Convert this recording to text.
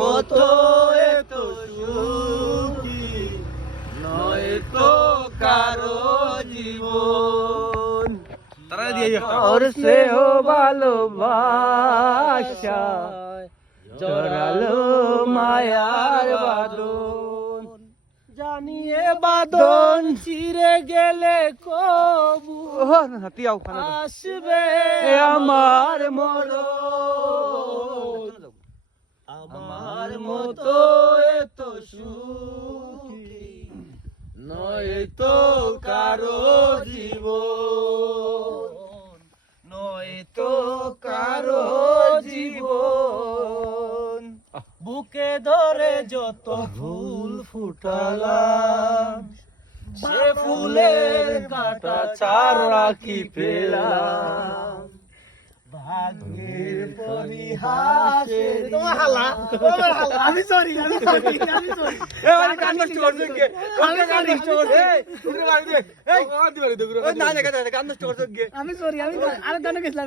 মতো এত সুখী নয় তো কারো জীবন। তারা দিয়ে ওর স্নেহ ভালোবাসা জড়ালো মায়ার বাঁধন, জানিয়ে বাঁধন চিরে গেলে কবু আসবে আমার মরণ। আমার মতো এত সুখী নয় তো কারো জীবন, নয় তো কারো জীবন। বুকে ধরে যত ফুল ফুটালাম, সে ফুলের কাঁটা ছাড়া কি পেলাম। ভাগ্যের পরিহাসে আমি সরি আমি আরে গানে গেছিলাম।